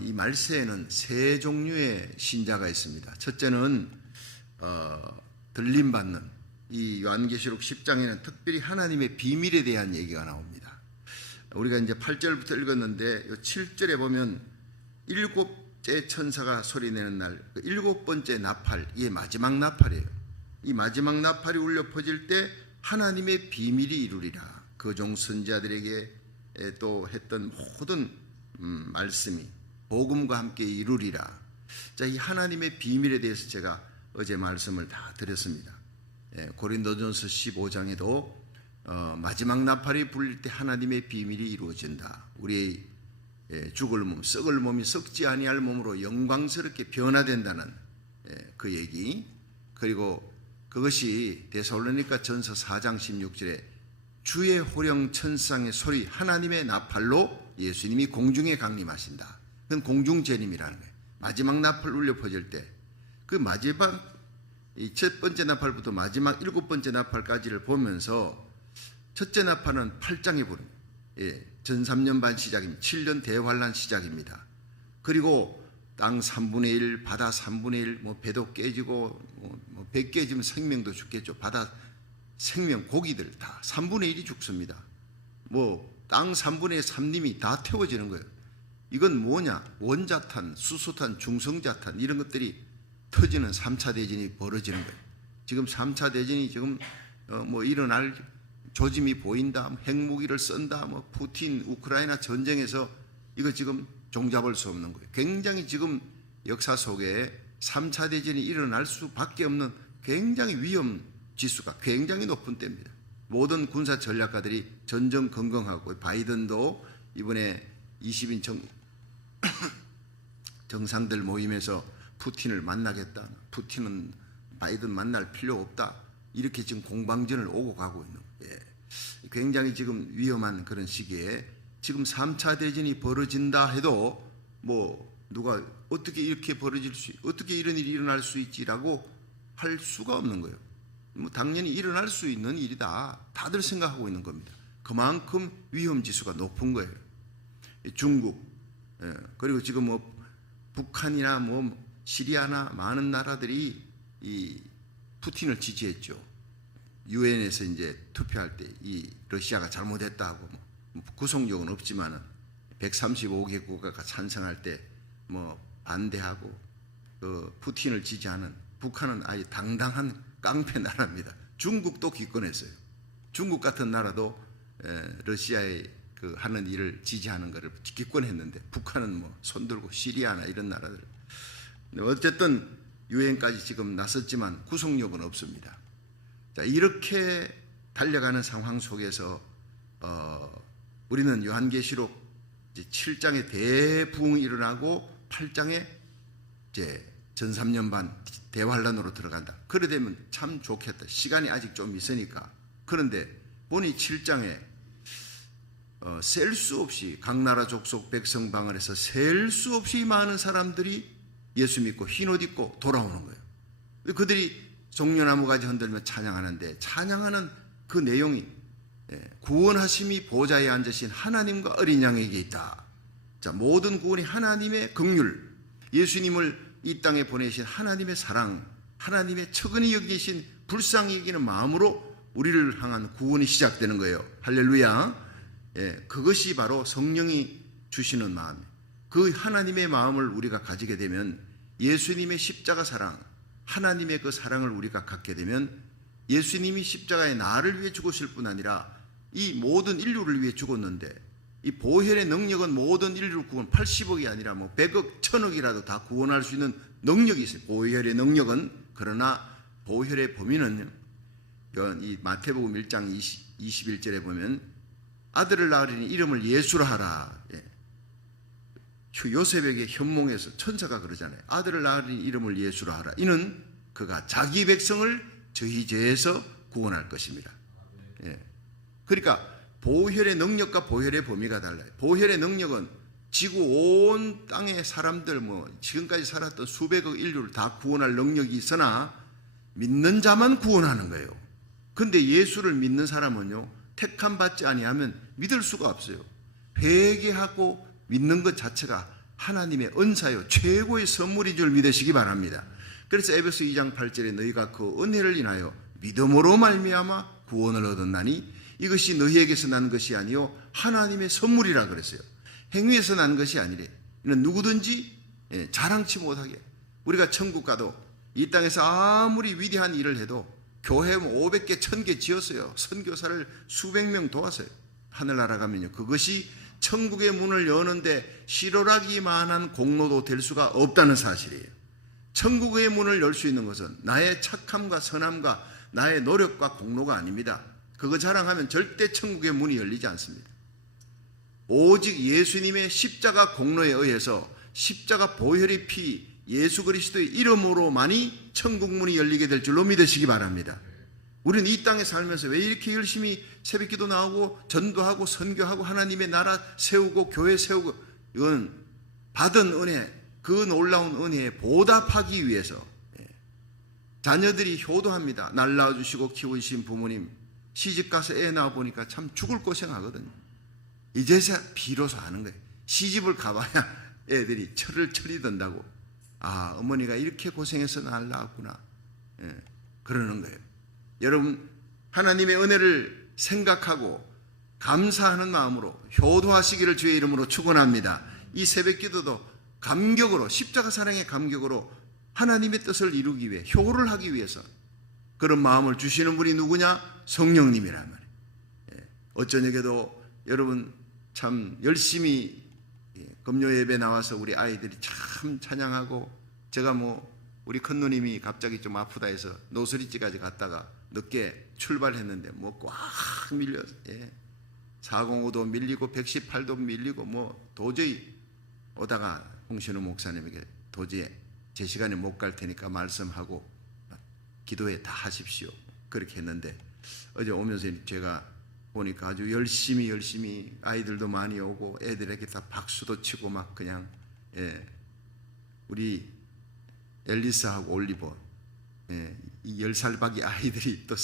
이 말세에는 세 종류의 신자가 있습니다. 첫째는 들림받는, 이 요한계시록 10장에는 특별히 하나님의 비밀에 대한 얘기가 나옵니다. 우리가 이제 8절부터 읽었는데 7절에 보면 일곱째 천사가 소리내는 날, 일곱 번째 나팔, 이게 마지막 나팔이에요. 이 마지막 나팔이 울려 퍼질 때 하나님의 비밀이 이루리라. 그 종 선지자들에게 또 했던 모든 말씀이 복음과 함께 이루리라. 자, 이 하나님의 비밀에 대해서 제가 어제 말씀을 다 드렸습니다. 고린도전서 15장에도 마지막 나팔이 불릴 때 하나님의 비밀이 이루어진다. 우리의 죽을 몸, 썩을 몸이 썩지 아니할 몸으로 영광스럽게 변화된다는 그 얘기. 그리고 그것이 데살로니가 전서 4장 16절에 주의 호령 천상의 소리, 하나님의 나팔로 예수님이 공중에 강림하신다. 그건 공중재림이라는 거예요. 마지막 나팔 울려 퍼질 때 그 마지막 이 첫 번째 나팔부터 마지막 일곱 번째 나팔까지를 보면서 첫째 나팔은 8장에 부릅니다. 전 3년 반 시작입니다. 7년 대환란 시작입니다. 그리고 땅 3분의 1, 바다 3분의 1, 뭐 배도 깨지고 배 깨지면 생명도 죽겠죠. 바다 생명, 고기들 다 3분의 1이 죽습니다. 땅 3분의 3님이 다 태워지는 거예요. 이건 뭐냐? 원자탄, 수소탄, 중성자탄 이런 것들이 터지는 3차 대전이 벌어지는 거예요. 지금 3차 대전이 지금 일어날 조짐이 보인다. 핵무기를 쓴다. 푸틴 우크라이나 전쟁에서 이거 지금 종잡을 수 없는 거예요. 굉장히 지금 역사 속에 3차 대전이 일어날 수밖에 없는 굉장히 위험 지수가 굉장히 높은 때입니다. 모든 군사 전략가들이 전전 건강하고 바이든도 이번에 20인 정상들 모임에서 푸틴을 만나겠다. 푸틴은 바이든 만날 필요 없다. 이렇게 지금 공방전을 오고 가고 있는 거예요. 굉장히 지금 위험한 그런 시기에 지금 3차 대전이 벌어진다 해도 누가 어떻게 이렇게 어떻게 이런 일이 일어날 수 있지라고 할 수가 없는 거예요. 당연히 일어날 수 있는 일이다. 다들 생각하고 있는 겁니다. 그만큼 위험 지수가 높은 거예요. 중국, 그리고 지금 북한이나 시리아나 많은 나라들이 이 푸틴을 지지했죠. 유엔에서 이제 투표할 때 이 러시아가 잘못했다고 구속력은 없지만은 135개 국가가 찬성할 때 반대하고 푸틴을 지지하는 북한은 아예 당당한 깡패 나라입니다. 중국도 기권했어요. 중국 같은 나라도 러시아의 하는 일을 지지하는 것을 기권했는데 북한은 손들고 시리아나 이런 나라들. 어쨌든 유엔까지 지금 나섰지만 구속력은 없습니다. 자, 이렇게 달려가는 상황 속에서 우리는 요한계시록 7장에 대부흥이 일어나고 8장에 이제 전 3년 반 대환란으로 들어간다. 그래 되면 참 좋겠다. 시간이 아직 좀 있으니까. 그런데 보니 7장에 셀 수 없이 각 나라 족속 백성 방언에서 셀 수 없이 많은 사람들이 예수 믿고 흰옷 입고 돌아오는 거예요. 그들이 종려나무 가지 흔들며 찬양하는데 찬양하는 그 내용이 구원하심이 보좌에 앉으신 하나님과 어린 양에게 있다. 자, 모든 구원이 하나님의 긍휼, 예수님을 이 땅에 보내신 하나님의 사랑, 하나님의 처근히 여기신 불쌍히 여기는 마음으로 우리를 향한 구원이 시작되는 거예요. 할렐루야. 그것이 바로 성령이 주시는 마음. 그 하나님의 마음을 우리가 가지게 되면 예수님의 십자가 사랑, 하나님의 그 사랑을 우리가 갖게 되면 예수님이 십자가에 나를 위해 죽으실 뿐 아니라 이 모든 인류를 위해 죽었는데 이 보혈의 능력은 모든 인류를 구원 80억이 아니라 100억, 1000억이라도 다 구원할 수 있는 능력이 있어요. 보혈의 능력은. 그러나 보혈의 범위는 이 마태복음 1장 21절에 보면 아들을 낳으리니 이름을 예수라 하라. 요셉에게 현몽에서 천사가 그러잖아요. 아들을 낳으리니 이름을 예수라 하라. 이는 그가 자기 백성을 저희 죄에서 구원할 것입니다. 그러니까 보혈의 능력과 보혈의 범위가 달라요. 보혈의 능력은 지구 온 땅의 사람들 지금까지 살았던 수백억 인류를 다 구원할 능력이 있으나 믿는 자만 구원하는 거예요. 그런데 예수를 믿는 사람은요, 택함 받지 아니하면 믿을 수가 없어요. 회개하고 믿는 것 자체가 하나님의 은사요 최고의 선물인 줄 믿으시기 바랍니다. 그래서 에베소 2장 8절에 너희가 그 은혜를 인하여 믿음으로 말미암아 구원을 얻었나니 이것이 너희에게서 난 것이 아니요 하나님의 선물이라 그랬어요. 행위에서 난 것이 아니래. 이는 누구든지 자랑치 못하게. 우리가 천국 가도 이 땅에서 아무리 위대한 일을 해도 교회 500개, 1000개 지었어요. 선교사를 수백 명 도왔어요. 하늘나라 가면요. 그것이 천국의 문을 여는데 실오라기만한 공로도 될 수가 없다는 사실이에요. 천국의 문을 열 수 있는 것은 나의 착함과 선함과 나의 노력과 공로가 아닙니다. 그거 자랑하면 절대 천국의 문이 열리지 않습니다. 오직 예수님의 십자가 공로에 의해서 십자가 보혈의 피 예수 그리스도의 이름으로만이 천국 문이 열리게 될 줄로 믿으시기 바랍니다. 우리는 이 땅에 살면서 왜 이렇게 열심히 새벽기도 나오고 전도하고 선교하고 하나님의 나라 세우고 교회 세우고, 이건 받은 은혜, 그 놀라운 은혜에 보답하기 위해서. 자녀들이 효도합니다. 날 낳아주시고 키우신 부모님, 시집가서 애 낳아보니까 참 죽을 고생하거든요. 이제서 비로소 아는 거예요. 시집을 가봐야 애들이 철을 든다고. 아, 어머니가 이렇게 고생해서 날 낳았구나. 그러는 거예요. 여러분, 하나님의 은혜를 생각하고 감사하는 마음으로 효도하시기를 주의 이름으로 축원합니다. 이 새벽기도도 감격으로, 십자가 사랑의 감격으로 하나님의 뜻을 이루기 위해, 효를 하기 위해서 그런 마음을 주시는 분이 누구냐? 성령님이란 말이에요. 어쩌냐게도 여러분 참 열심히 금요 예배 나와서 우리 아이들이 참 찬양하고, 제가 우리 큰 누님이 갑자기 좀 아프다 해서 노스리지까지 갔다가 늦게 출발했는데 꽉 밀려서 405도 밀리고 118도 밀리고 도저히 오다가 홍신우 목사님에게 도저히 제 시간에 못 갈 테니까 말씀하고 기도회 다 하십시오. 그렇게 했는데 어제 오면서 제가 보니까 아주 열심히 아이들도 많이 오고 애들에게 다 박수도 치고 막 그냥 우리 앨리스하고 올리버 이 10살박이 아이들이 또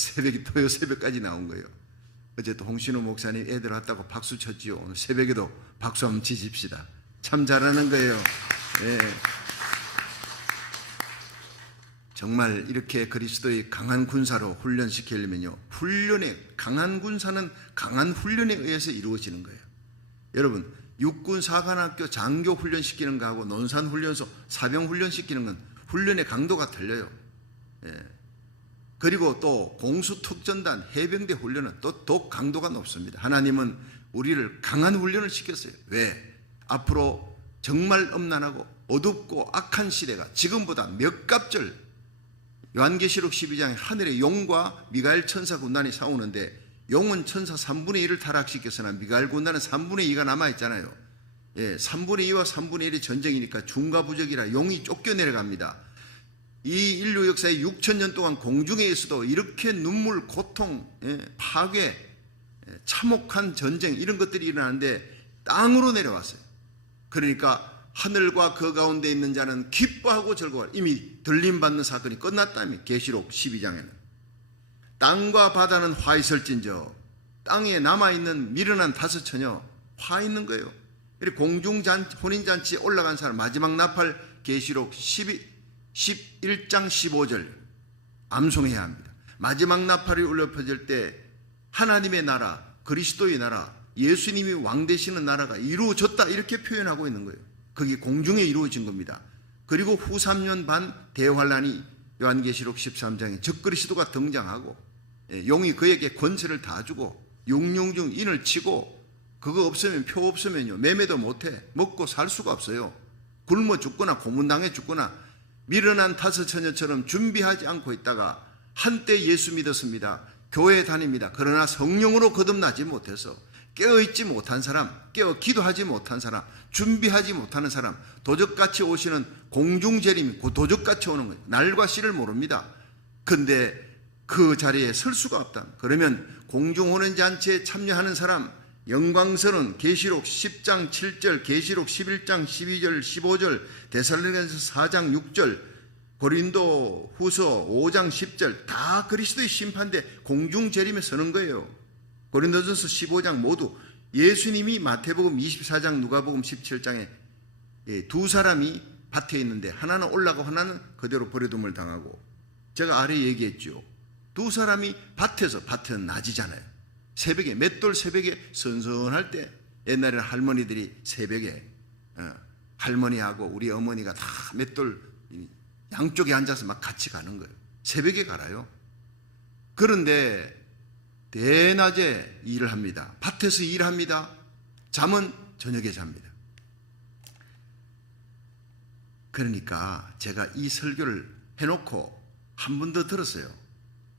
토요 새벽까지 나온 거예요. 어제 또 홍신우 목사님 애들 왔다고 박수 쳤지요. 오늘 새벽에도 박수 한번 치십시다. 참 잘하는 거예요. 정말 이렇게 그리스도의 강한 군사로 훈련시키려면요, 강한 군사는 강한 훈련에 의해서 이루어지는 거예요. 여러분, 육군 사관학교 장교 훈련시키는 거하고 논산훈련소 사병 훈련시키는 건 훈련의 강도가 틀려요. 그리고 또 공수특전단 해병대 훈련은 또 더욱 강도가 높습니다. 하나님은 우리를 강한 훈련을 시켰어요. 왜? 앞으로 정말 음란하고 어둡고 악한 시대가 지금보다 몇 갑절, 요한계시록 12장에 하늘의 용과 미가엘 천사 군단이 싸우는데 용은 천사 3분의 1을 타락시켰으나 미가엘 군단은 3분의 2가 남아있잖아요. 3분의 2와 3분의 1이 전쟁이니까 중과부적이라 용이 쫓겨내려갑니다. 이 인류 역사의 6,000년 동안 공중에서도 이렇게 눈물, 고통, 파괴, 참혹한 전쟁 이런 것들이 일어나는데 땅으로 내려왔어요. 그러니까 하늘과 그 가운데 있는 자는 기뻐하고 즐거워할, 이미 들림받는 사건이 끝났다며. 계시록 12장에는 땅과 바다는 화 있을진저 땅에 남아있는 미련한 5처녀 화 있는 거예요. 혼인잔치에 올라간 사람 마지막 나팔 계시록 11장 15절 암송해야 합니다. 마지막 나팔이 울려 퍼질 때 하나님의 나라, 그리스도의 나라, 예수님이 왕 되시는 나라가 이루어졌다 이렇게 표현하고 있는 거예요. 그게 공중에 이루어진 겁니다. 그리고 후 3년 반 대환란이 요한계시록 13장에 적그리스도가 등장하고 용이 그에게 권세를 다 주고 용용중 인을 치고, 그거 없으면 표 없으면요 매매도 못해, 먹고 살 수가 없어요. 굶어 죽거나 고문당해 죽거나. 미련한 5처녀처럼 준비하지 않고 있다가 한때 예수 믿었습니다. 교회 다닙니다. 그러나 성령으로 거듭나지 못해서 깨어있지 못한 사람, 깨어 기도하지 못한 사람, 준비하지 못하는 사람, 도적같이 오시는 공중재림이 그 도적같이 오는 거예요. 날과 시를 모릅니다. 근데 그 자리에 설 수가 없다. 그러면 공중혼인잔치에 참여하는 사람, 영광스러운 계시록 10장 7절, 계시록 11장 12절 15절, 데살로니가서 4장 6절, 고린도 후서 5장 10절 다 그리스도의 심판대 공중재림에 서는 거예요. 고린도전서 15장 모두 예수님이 마태복음 24장 누가복음 17장에 두 사람이 밭에 있는데 하나는 올라가고 하나는 그대로 버려둠을 당하고, 제가 아래 얘기했죠. 두 사람이 밭은 낮이잖아요. 새벽에, 맷돌 새벽에 선선할 때, 옛날에는 할머니들이 새벽에 할머니하고 우리 어머니가 다 맷돌 양쪽에 앉아서 막 같이 가는 거예요. 새벽에 갈아요. 그런데 대낮에 일을 합니다. 밭에서 일합니다. 잠은 저녁에 잡니다. 그러니까 제가 이 설교를 해놓고 한 번 더 들었어요.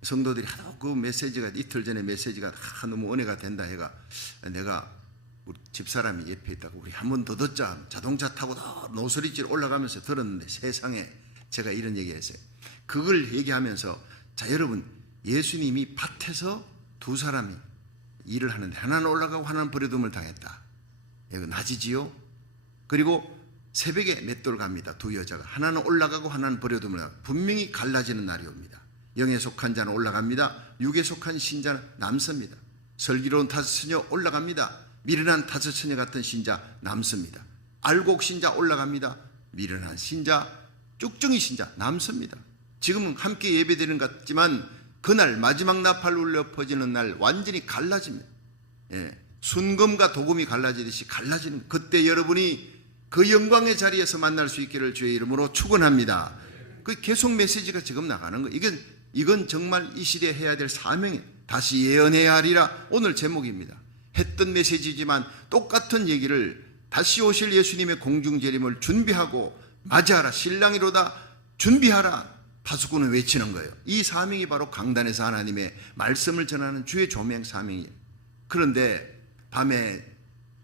성도들이 하도 그 메시지가, 이틀 전에 메시지가 너무 은혜가 된다 해가, 내가 우리 집사람이 옆에 있다고 우리 한 번 더 듣자, 자동차 타고 노소리길 올라가면서 들었는데, 세상에 제가 이런 얘기 했어요. 그걸 얘기하면서, 자 여러분, 예수님이 밭에서 두 사람이 일을 하는데 하나는 올라가고 하나는 버려둠을 당했다. 이거 낮이지요. 그리고 새벽에 맷돌 갑니다. 두 여자가, 하나는 올라가고 하나는 버려둠을 당하고, 분명히 갈라지는 날이 옵니다. 영에 속한 자는 올라갑니다. 육에 속한 신자는 남습니다. 슬기로운 다섯 처녀 올라갑니다. 미련한 다섯 처녀 같은 신자 남습니다. 알곡 신자 올라갑니다. 미련한 신자, 쭉정이 신자 남습니다. 지금은 함께 예배드리는 것 같지만 그날 마지막 나팔 울려 퍼지는 날 완전히 갈라집니다. 순금과 도금이 갈라지듯이 갈라지는, 그때 여러분이 그 영광의 자리에서 만날 수 있기를 주의 이름으로 축원합니다. 그 계속 메시지가 지금 나가는 거예요. 이건 정말 이 시대에 해야 될 사명이에요. 다시 예언해야 하리라, 오늘 제목입니다. 했던 메시지지만 똑같은 얘기를, 다시 오실 예수님의 공중재림을 준비하고 맞이하라, 신랑이로다 준비하라, 파수꾼은 외치는 거예요. 이 사명이 바로 강단에서 하나님의 말씀을 전하는 주의 조명 사명이에요. 그런데 밤에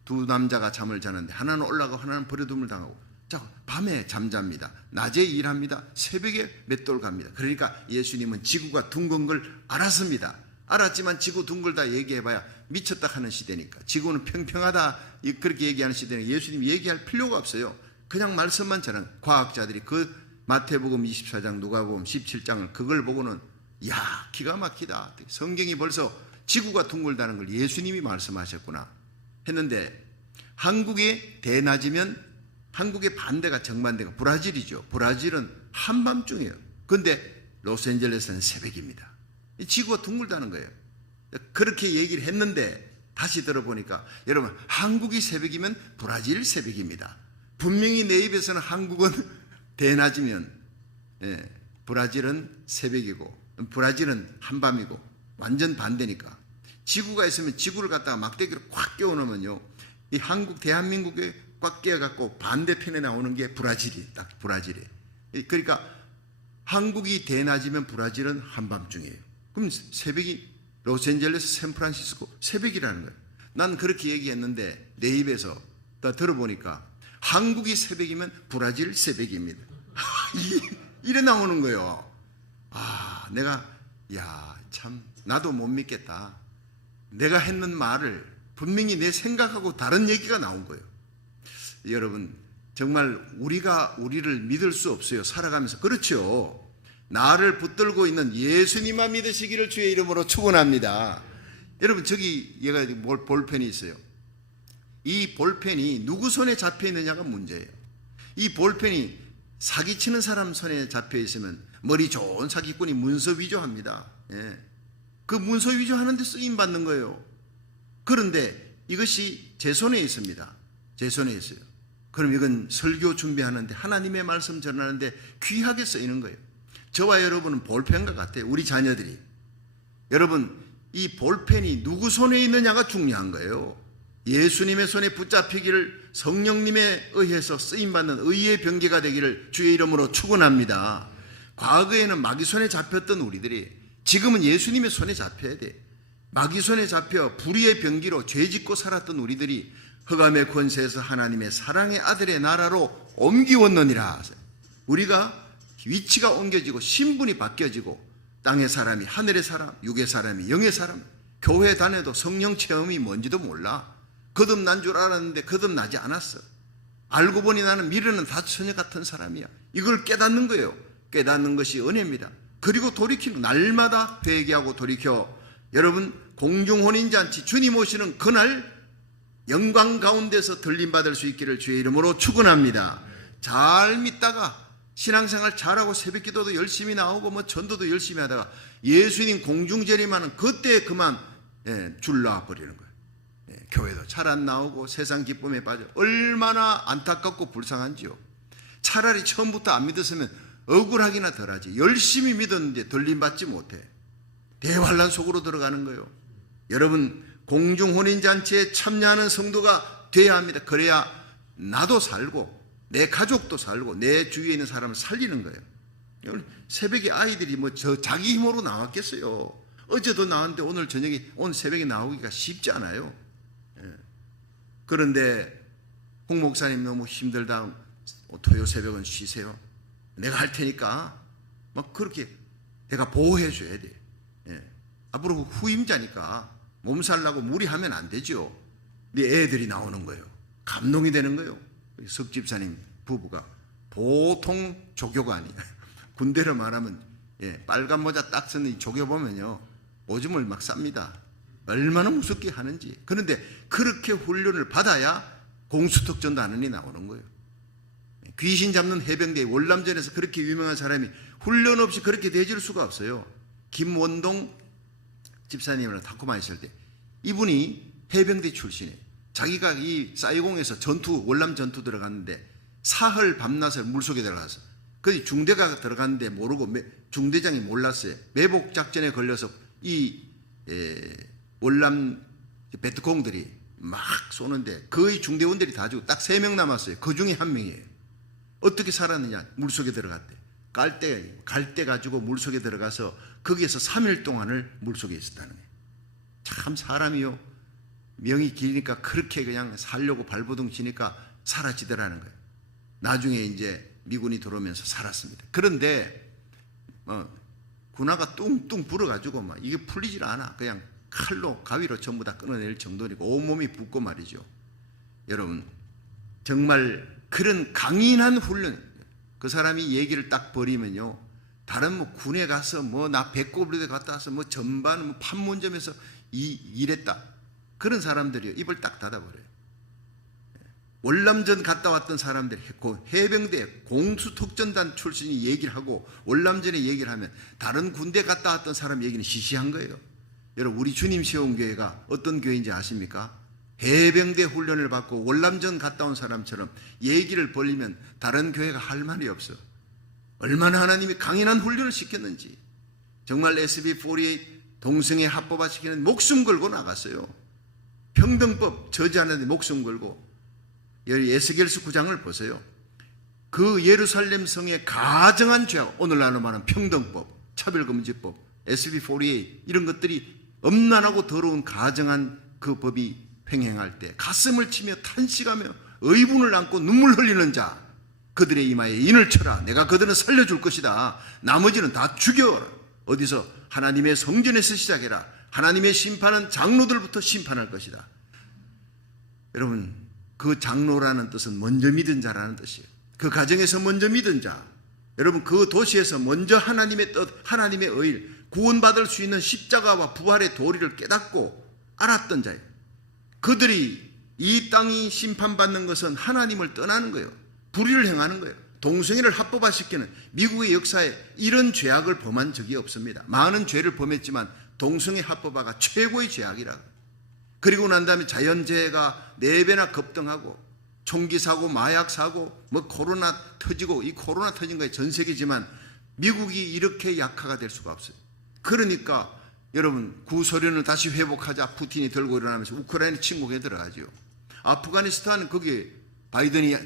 두 남자가 잠을 자는데 하나는 올라가고 하나는 버려둠을 당하고, 자 밤에 잠잡니다. 낮에 일합니다. 새벽에 맷돌 갑니다. 그러니까 예수님은 지구가 둥근 걸 알았습니다. 알았지만 지구 둥글다 얘기해봐야 미쳤다 하는 시대니까, 지구는 평평하다 그렇게 얘기하는 시대는 예수님이 얘기할 필요가 없어요. 그냥 말씀만 전하는, 과학자들이 그 마태복음 24장, 누가복음 17장을 그걸 보고는 야 기가 막히다, 성경이 벌써 지구가 둥글다는 걸 예수님이 말씀하셨구나 했는데, 한국이 대낮이면 한국의 반대가, 정반대가 브라질이죠. 브라질은 한밤중이에요. 그런데 로스앤젤레스는 새벽입니다. 지구가 둥글다는 거예요. 그렇게 얘기를 했는데 다시 들어보니까, 여러분 한국이 새벽이면 브라질 새벽입니다. 분명히 내 입에서는 한국은 대낮이면 브라질은 새벽이고 브라질은 한밤이고 완전 반대니까, 지구가 있으면 지구를 갖다가 막대기로 꽉 끼워놓으면요, 이 한국 대한민국에 꽉 끼어갖고 반대편에 나오는 게 브라질이, 딱 브라질이. 그러니까 한국이 대낮이면 브라질은 한밤중이에요. 그럼 새벽이 로스앤젤레스, 샌프란시스코 새벽이라는 거예요. 난 그렇게 얘기했는데 내 입에서 다 들어보니까 한국이 새벽이면 브라질 새벽입니다. 이래 나오는 거예요. 내가 참 나도 못 믿겠다. 내가 했는 말을 분명히 내 생각하고 다른 얘기가 나온 거예요. 여러분 정말 우리가 우리를 믿을 수 없어요. 살아가면서. 그렇죠. 나를 붙들고 있는 예수님만 믿으시기를 주의 이름으로 축원합니다. 여러분 저기 얘가 볼펜이 있어요. 이 볼펜이 누구 손에 잡혀 있느냐가 문제예요. 이 볼펜이 사기치는 사람 손에 잡혀 있으면 머리 좋은 사기꾼이 문서 위조합니다. 그 문서 위조하는 데 쓰임 받는 거예요. 그런데 이것이 제 손에 있습니다. 제 손에 있어요. 그럼 이건 설교 준비하는데, 하나님의 말씀 전하는데 귀하게 쓰이는 거예요. 저와 여러분은 볼펜과 같아요. 우리 자녀들이. 여러분 이 볼펜이 누구 손에 있느냐가 중요한 거예요. 예수님의 손에 붙잡히기를, 성령님에 의해서 쓰임받는 의의 병기가 되기를 주의 이름으로 축원합니다. 과거에는 마귀 손에 잡혔던 우리들이 지금은 예수님의 손에 잡혀야 돼. 마귀 손에 잡혀 불의의 병기로 죄짓고 살았던 우리들이 흑암의 권세에서 하나님의 사랑의 아들의 나라로 옮기웠느니라. 우리가 위치가 옮겨지고 신분이 바뀌어지고, 땅의 사람이 하늘의 사람, 육의 사람이 영의 사람, 교회 다녀도 성령 체험이 뭔지도 몰라. 거듭난 줄 알았는데 거듭나지 않았어. 알고 보니 나는 미련한 다처녀 같은 사람이야. 이걸 깨닫는 거예요. 깨닫는 것이 은혜입니다. 그리고 돌이키는, 날마다 회개하고 돌이켜. 여러분 공중혼인잔치 주님 오시는 그날 영광 가운데서 들림받을 수 있기를 주의 이름으로 축원합니다. 잘 믿다가 신앙생활 잘하고 새벽기도도 열심히 나오고 뭐 전도도 열심히 하다가 예수님 공중재림하는 그때 그만 줄 놔버리는 거예요. 교회도 잘 안 나오고 세상 기쁨에 빠져 얼마나 안타깝고 불쌍한지요. 차라리 처음부터 안 믿었으면 억울하기나 덜하지. 열심히 믿었는데 들림받지 못해 대환란 속으로 들어가는 거예요. 여러분, 공중혼인잔치에 참여하는 성도가 돼야 합니다. 그래야 나도 살고 내 가족도 살고 내 주위에 있는 사람을 살리는 거예요. 새벽에 아이들이 뭐 자기 힘으로 나왔겠어요. 어제도 나왔는데 오늘 새벽에 나오기가 쉽지 않아요. 그런데 홍 목사님 너무 힘들다, 토요 새벽은 쉬세요, 내가 할 테니까 막 그렇게 내가 보호해 줘야 돼. 앞으로 후임자니까 몸살나고 무리하면 안 되죠. 근데 애들이 나오는 거예요. 감동이 되는 거예요. 석 집사님 부부가 보통 조교가 아니에요. 군대로 말하면 빨간 모자 딱 쓰는 이 조교 보면요, 오줌을 막 쌉니다. 얼마나 무섭게 하는지. 그런데 그렇게 훈련을 받아야 공수특전도 하느니 나오는 거예요. 귀신 잡는 해병대 월남전에서 그렇게 유명한 사람이 훈련 없이 그렇게 되질 수가 없어요. 김원동 집사님이랑 다코마 있을 때 이분이 해병대 출신이에요. 자기가 이 사이공에서 월남 전투 들어갔는데 사흘 밤낮을 물속에 들어가서 그 중대가 들어갔는데 모르고 중대장이 몰랐어요. 매복 작전에 걸려서 이 월남 베트콩들이 막 쏘는데 거의 중대원들이 다 죽고 딱 3명 남았어요. 그 중에 1명이에요. 어떻게 살았느냐? 물속에 들어갔대. 갈대 가지고 물속에 들어가서 거기에서 3일 동안을 물속에 있었다는 거예요. 참 사람이요, 명이 길니까 그렇게 그냥 살려고 발버둥 치니까 사라지더라는 거예요. 나중에 이제 미군이 들어오면서 살았습니다. 그런데 군화가 뚱뚱 불어가지고 막 이게 풀리질 않아. 그냥 칼로 가위로 전부 다 끊어낼 정도니까 온몸이 붓고 말이죠. 여러분, 정말 그런 강인한 훈련, 그 사람이 얘기를 딱 버리면요, 다른 뭐 군에 가서 뭐 나 배꼽으로 갔다 와서 뭐 전반 뭐 판문점에서 일했다, 그런 사람들이요 입을 딱 닫아버려요. 월남전 갔다 왔던 사람들이 해병대 공수특전단 출신이 얘기를 하고 월남전에 얘기를 하면 다른 군대 갔다 왔던 사람 얘기는 시시한 거예요. 여러분, 우리 주님 세운 교회가 어떤 교회인지 아십니까? 해병대 훈련을 받고 월남전 갔다 온 사람처럼 얘기를 벌리면 다른 교회가 할 말이 없어. 얼마나 하나님이 강인한 훈련을 시켰는지. 정말 SB48 동성애 합법화 시키는 목숨 걸고 나갔어요. 평등법 저지하는데 목숨 걸고. 여기 에스겔서 9장을 보세요. 그 예루살렘 성의 가정한 죄악, 오늘날로 말하는 평등법, 차별금지법, SB48 이런 것들이 엄난하고 더러운 가정한 그 법이 횡행할 때 가슴을 치며 탄식하며 의분을 안고 눈물 흘리는 자, 그들의 이마에 인을 쳐라. 내가 그들은 살려줄 것이다. 나머지는 다 죽여. 어디서? 하나님의 성전에서 시작해라. 하나님의 심판은 장로들부터 심판할 것이다. 여러분, 그 장로라는 뜻은 먼저 믿은 자라는 뜻이에요. 그 가정에서 먼저 믿은 자, 여러분, 그 도시에서 먼저 하나님의 뜻, 하나님의 의를, 구원받을 수 있는 십자가와 부활의 도리를 깨닫고 알았던 자예요. 그들이 이 땅이 심판받는 것은 하나님을 떠나는 거예요. 불의를 행하는 거예요. 동성애를 합법화시키는 미국의 역사에 이런 죄악을 범한 적이 없습니다. 많은 죄를 범했지만 동성애 합법화가 최고의 죄악이라고. 그리고 난 다음에 자연재해가 4배나 급등하고 총기사고, 마약사고, 뭐 코로나 터지고, 이 코로나 터진 거에 전 세계지만 미국이 이렇게 약화가 될 수가 없어요. 그러니까 여러분, 구소련을 다시 회복하자 푸틴이 들고 일어나면서 우크라이나 침공에 들어가죠. 아프가니스탄은 거기에 바이든이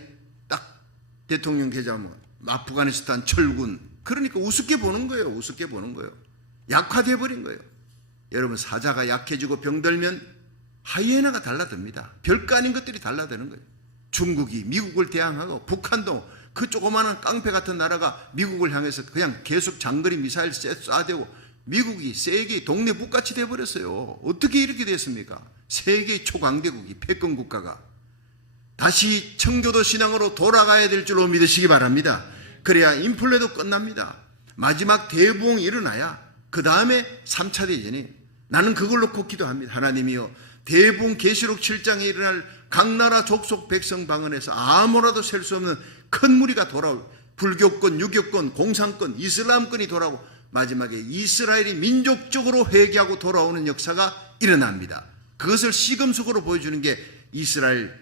딱 대통령 계좌면 아프가니스탄 철군, 그러니까 우습게 보는 거예요. 우습게 보는 거예요. 약화돼 버린 거예요. 여러분, 사자가 약해지고 병들면 하이에나가 달라듭니다. 별거 아닌 것들이 달라드는 거예요. 중국이 미국을 대항하고 북한도 그 조그마한 깡패 같은 나라가 미국을 향해서 그냥 계속 장거리 미사일 쏴대고 미국이 세계의 동네 북같이 돼버렸어요. 어떻게 이렇게 됐습니까? 세계의 초강대국이, 패권 국가가. 다시 청교도 신앙으로 돌아가야 될 줄로 믿으시기 바랍니다. 그래야 인플레도 끝납니다. 마지막 대부흥이 일어나야 그 다음에 3차 대전이. 나는 그걸 놓고 기도합니다. 하나님이여, 대부분 계시록 7장에 일어날 각 나라 족속 백성 방언에서 아무라도 셀 수 없는 큰 무리가 돌아올, 불교권, 유교권, 공산권, 이슬람권이 돌아오고 마지막에 이스라엘이 민족적으로 회개하고 돌아오는 역사가 일어납니다. 그것을 시금석으로 보여주는 게 이스라엘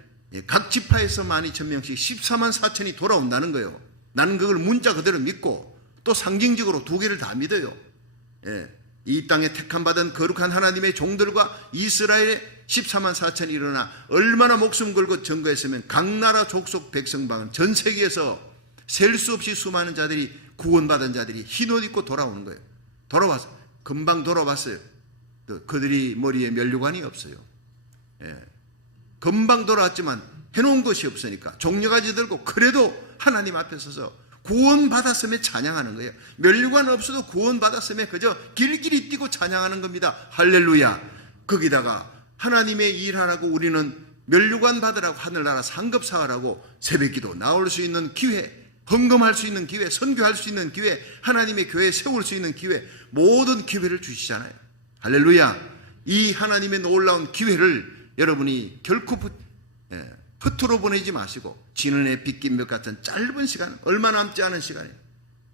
각 지파에서 12,000명씩 14만 4천이 돌아온다는 거예요. 나는 그걸 문자 그대로 믿고 또 상징적으로 두 개를 다 믿어요. 이 땅에 택함받은 거룩한 하나님의 종들과 이스라엘의 14만 4천이 일어나 얼마나 목숨 걸고 증거했으면 각 나라 족속 백성방은 전 세계에서 셀 수 없이 수많은 자들이 구원받은 자들이 흰옷 입고 돌아오는 거예요. 돌아와서 금방 돌아왔어요. 그들이 머리에 면류관이 없어요. 금방 돌아왔지만 해놓은 것이 없으니까 종려가지 들고 그래도 하나님 앞에 서서 구원받았음에 찬양하는 거예요. 면류관 없어도 구원받았음에 그저 길길이 뛰고 찬양하는 겁니다. 할렐루야. 거기다가 하나님의 일하라고 우리는 면류관 받으라고 하늘나라 상급사하라고 새벽기도 나올 수 있는 기회, 헌금할 수 있는 기회, 선교할 수 있는 기회, 하나님의 교회 세울 수 있는 기회, 모든 기회를 주시잖아요. 할렐루야. 이 하나님의 놀라운 기회를 여러분이 결코 허투루 보내지 마시고 지는 해 빗긴 몇 같은 짧은 시간, 얼마 남지 않은 시간에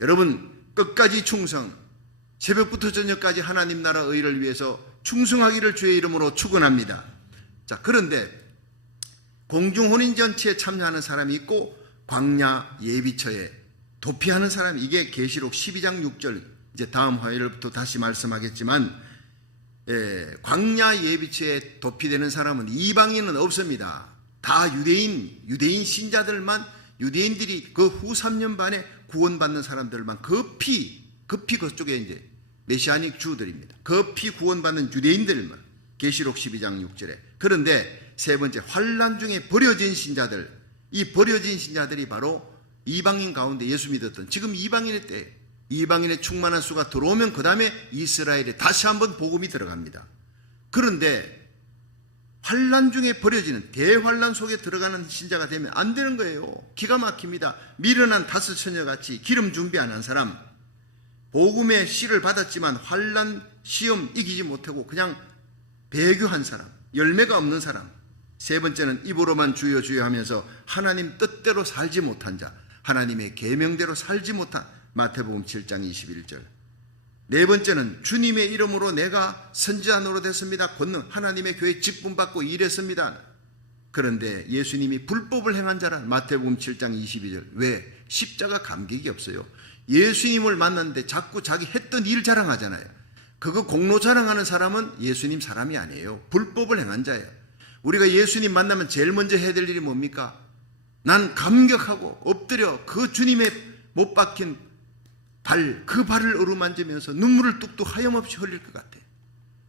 여러분 끝까지 충성, 새벽부터 저녁까지 하나님 나라 의를 위해서 충성하기를 주의 이름으로 축원합니다. 자, 그런데 공중혼인잔치에 참여하는 사람이 있고 광야 예비처에 도피하는 사람, 이게 계시록 12장 6절, 이제 다음 화요일부터 다시 말씀하겠지만 광야 예비처에 도피되는 사람은 이방인은 없습니다. 다 유대인 신자들만, 유대인들이 그 후 3년 반에 구원받는 사람들만 급히 그쪽에 이제 메시아닉 주들입니다. 급히 구원받는 유대인들만, 계시록 12장 6절에. 그런데 세 번째, 환난 중에 버려진 신자들, 이 버려진 신자들이 바로 이방인 가운데 예수 믿었던 지금 이방인의 때, 이방인의 충만한 수가 들어오면 그 다음에 이스라엘에 다시 한번 복음이 들어갑니다. 그런데 환난 중에 버려지는, 대환난 속에 들어가는 신자가 되면 안 되는 거예요. 기가 막힙니다. 미련한 다섯 처녀같이 기름 준비 안 한 사람, 복음의 씨를 받았지만 환난 시험 이기지 못하고 그냥 배교한 사람, 열매가 없는 사람. 세 번째는 입으로만 주여 주여 하면서 하나님 뜻대로 살지 못한 자, 하나님의 계명대로 살지 못한, 마태복음 7장 21절. 네 번째는 주님의 이름으로 내가 선지자 노릇했습니다. 권능, 하나님의 교회 직분받고 일했습니다. 그런데 예수님이 불법을 행한 자란, 마태복음 7장 22절. 왜? 십자가 감격이 없어요. 예수님을 만났는데 자꾸 자기 했던 일 자랑하잖아요. 그거 공로 자랑하는 사람은 예수님 사람이 아니에요. 불법을 행한 자예요. 우리가 예수님 만나면 제일 먼저 해야 될 일이 뭡니까? 난 감격하고 엎드려 그 주님의 못 박힌 그 발을 어루만지면서 눈물을 뚝뚝 하염없이 흘릴 것 같아.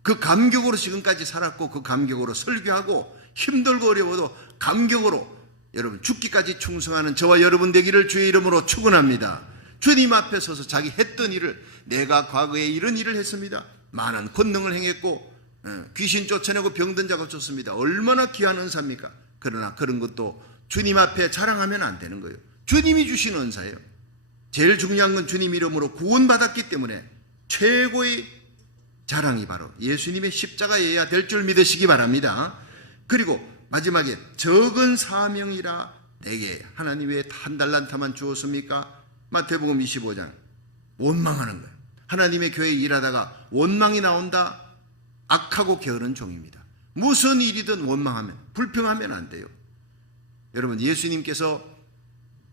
그 감격으로 지금까지 살았고 그 감격으로 설교하고 힘들고 어려워도 감격으로 여러분 죽기까지 충성하는 저와 여러분 되기를 주의 이름으로 축원합니다. 주님 앞에 서서 자기 했던 일을, 내가 과거에 이런 일을 했습니다. 많은 권능을 행했고 귀신 쫓아내고 병든 자가 쫓습니다. 얼마나 귀한 은사입니까? 그러나 그런 것도 주님 앞에 자랑하면 안 되는 거예요. 주님이 주신 은사예요. 제일 중요한 건 주님 이름으로 구원받았기 때문에 최고의 자랑이 바로 예수님의 십자가여야 될 줄 믿으시기 바랍니다. 그리고 마지막에 적은 사명이라 내게 하나님 왜 한 달란트만 주었습니까? 마태복음 25장. 원망하는 거예요. 하나님의 교회에 일하다가 원망이 나온다. 악하고 게으른 종입니다. 무슨 일이든 원망하면, 불평하면 안 돼요. 여러분, 예수님께서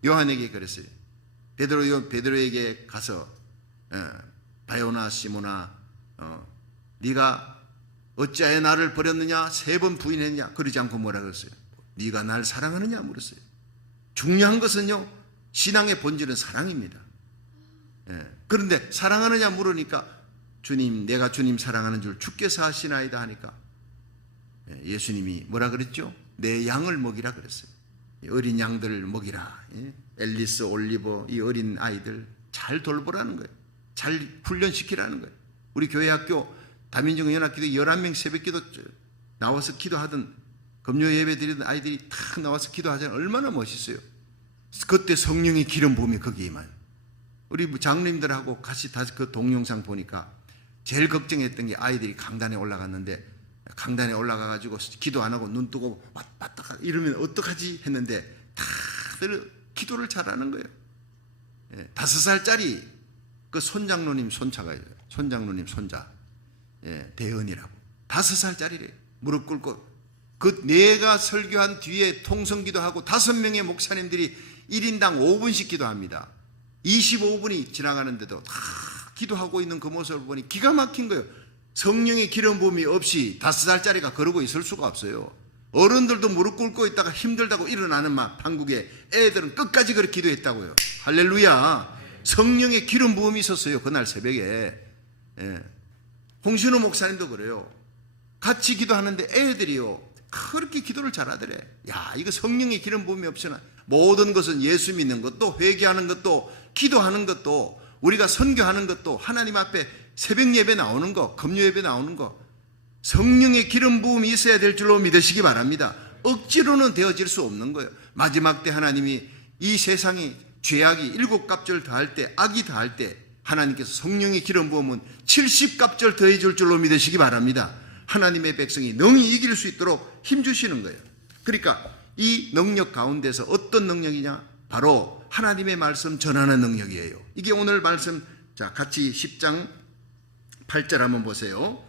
요한에게 그랬어요. 베드로에게 가서 바요나 시모나 네가 어찌하여 나를 버렸느냐, 3번 부인했냐, 그러지 않고 뭐라 그랬어요? 네가 날 사랑하느냐 물었어요. 중요한 것은요, 신앙의 본질은 사랑입니다. 그런데 사랑하느냐 물으니까 주님, 내가 주님 사랑하는 줄 주께서 아시나이다 하니까 예수님이 뭐라 그랬죠? 내 양을 먹이라 그랬어요. 어린 양들을 먹이라. 앨리스, 올리버, 이 어린 아이들 잘 돌보라는 거예요. 잘 훈련시키라는 거예요. 우리 교회 학교 다민족 연합기도 11명 새벽기도 나와서 기도하던, 금요 예배 드리던 아이들이 탁 나와서 기도하잖아요. 얼마나 멋있어요. 그때 성령의 기름 부음이 거기에만. 우리 장로님들하고 같이 다시 그 동영상 보니까 제일 걱정했던 게 아이들이 강단에 올라갔는데 강단에 올라가가지고 기도 안 하고 눈 뜨고 맞다 이러면 어떡하지 했는데 다들 기도를 잘하는 거예요. 5살짜리 그 손장로님 손자가 있어요. 손장로님 손자 대은이라고 5살짜리래. 무릎 꿇고 그 내가 설교한 뒤에 통성기도하고 5명의 목사님들이 1인당 5분씩 기도합니다. 25분이 지나가는데도 다 기도하고 있는 그 모습을 보니 기가 막힌 거예요. 성령의 기름 부음이 없이 5살짜리가 그러고 있을 수가 없어요. 어른들도 무릎 꿇고 있다가 힘들다고 일어나는 막 한국에 애들은 끝까지 그렇게 기도했다고요. 할렐루야. 성령의 기름 부음이 있었어요. 그날 새벽에. 홍신호 목사님도 그래요. 같이 기도하는데 애들이요 그렇게 기도를 잘하더래. 야, 이거 성령의 기름 부음이 없으나 모든 것은 예수 믿는 것도 회개하는 것도 기도하는 것도 우리가 선교하는 것도 하나님 앞에 새벽 예배 나오는 거, 금요 예배 나오는 거 성령의 기름 부음이 있어야 될 줄로 믿으시기 바랍니다. 억지로는 되어질 수 없는 거예요. 마지막 때 하나님이 이 세상이 죄악이 7갑절 더할 때, 악이 더할 때 하나님께서 성령의 기름 부음은 70갑절 더해줄 줄로 믿으시기 바랍니다. 하나님의 백성이 능히 이길 수 있도록 힘주시는 거예요. 그러니까 이 능력 가운데서 어떤 능력이냐? 바로 하나님의 말씀 전하는 능력이에요. 이게 오늘 말씀. 자, 같이 10장 8절 한번 보세요.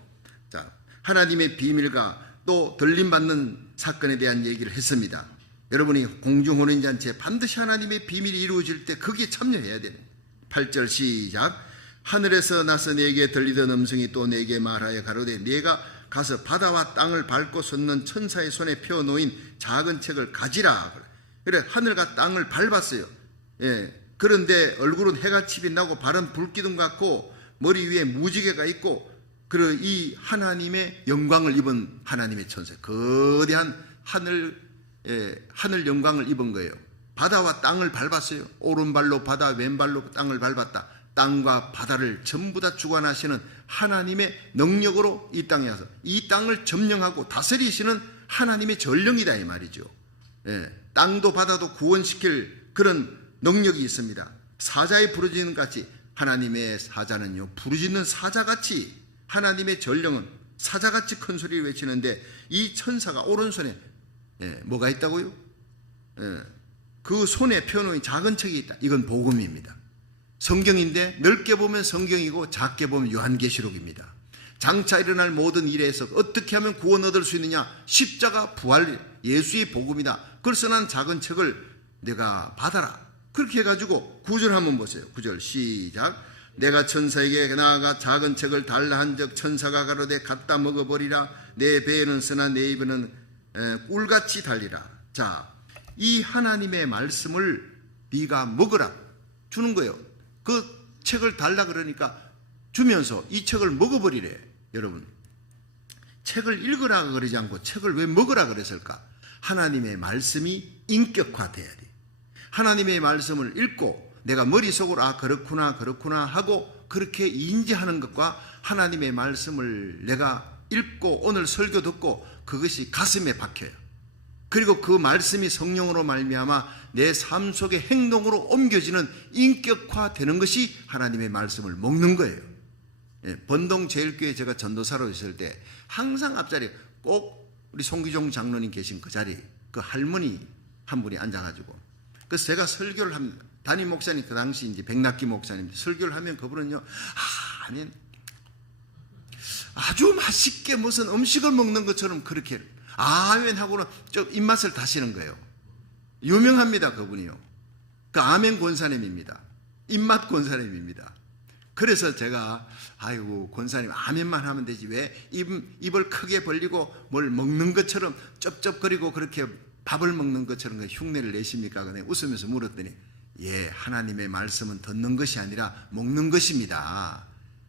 자, 하나님의 비밀과 또 들림받는 사건에 대한 얘기를 했습니다. 여러분이 공중혼인잔치에 반드시 하나님의 비밀이 이루어질 때 거기에 참여해야 되는. 8절 시작. 하늘에서 나서 내게 들리던 음성이 또 내게 말하여 가로되 내가 가서 바다와 땅을 밟고 섰는 천사의 손에 펴놓인 작은 책을 가지라. 그래 하늘과 땅을 밟았어요. 그런데 얼굴은 해같이 빛나고 발은 불기둥 같고 머리 위에 무지개가 있고 그리고 이 하나님의 영광을 입은 하나님의 천사, 거대한 하늘 영광을 입은 거예요. 바다와 땅을 밟았어요. 오른발로 바다, 왼발로 땅을 밟았다. 땅과 바다를 전부 다 주관하시는 하나님의 능력으로 이 땅에 와서 이 땅을 점령하고 다스리시는 하나님의 전령이다 이 말이죠. 땅도 바다도 구원시킬 그런 능력이 있습니다. 사자의 부르짖는 같이 하나님의 사자는요 부르짖는 사자같이 하나님의 전령은 사자같이 큰 소리를 외치는데 이 천사가 오른손에 뭐가 있다고요? 그 손에 펴놓은 작은 책이 있다. 이건 복음입니다. 성경인데 넓게 보면 성경이고 작게 보면 요한계시록입니다. 장차 일어날 모든 일에서 어떻게 하면 구원 얻을 수 있느냐? 십자가 부활 예수의 복음이다. 그래서 난 작은 책을 내가 받아라. 그렇게 해가지고 9절 한번 보세요. 9절 시작. 내가 천사에게 나아가 작은 책을 달라 한적 천사가 가로되 갖다 먹어버리라. 내 배에는 쓰나 내 입에는 꿀같이 달리라. 자, 이 하나님의 말씀을 네가 먹으라 주는 거예요. 그 책을 달라 그러니까 주면서 이 책을 먹어버리래. 여러분, 책을 읽으라 그러지 않고 책을 왜 먹으라 그랬을까? 하나님의 말씀이 인격화돼야 돼. 하나님의 말씀을 읽고 내가 머릿속으로 아 그렇구나 하고 그렇게 인지하는 것과 하나님의 말씀을 내가 읽고 오늘 설교 듣고 그것이 가슴에 박혀요. 그리고 그 말씀이 성령으로 말미암아 내 삶 속의 행동으로 옮겨지는 인격화되는 것이 하나님의 말씀을 먹는 거예요. 번동 제일교회 제가 전도사로 있을 때 항상 앞자리에 꼭 우리 송기종 장로님 계신 그 자리 그 할머니 한 분이 앉아가지고 그래서 제가 설교를 합니다. 담임 목사님 그 당시 이제 백낙기 목사님 설교를 하면 그분은요 아멘 아주 맛있게 무슨 음식을 먹는 것처럼 그렇게 아멘 하고는 좀 입맛을 다시는 거예요. 유명합니다 그분이요. 그 아멘 권사님입니다. 입맛 권사님입니다. 그래서 제가 아이고 권사님 아멘만 하면 되지 왜 입을 크게 벌리고 뭘 먹는 것처럼 쩝쩝거리고 그렇게 밥을 먹는 것처럼 흉내를 내십니까? 그냥 웃으면서 물었더니 예, 하나님의 말씀은 듣는 것이 아니라 먹는 것입니다.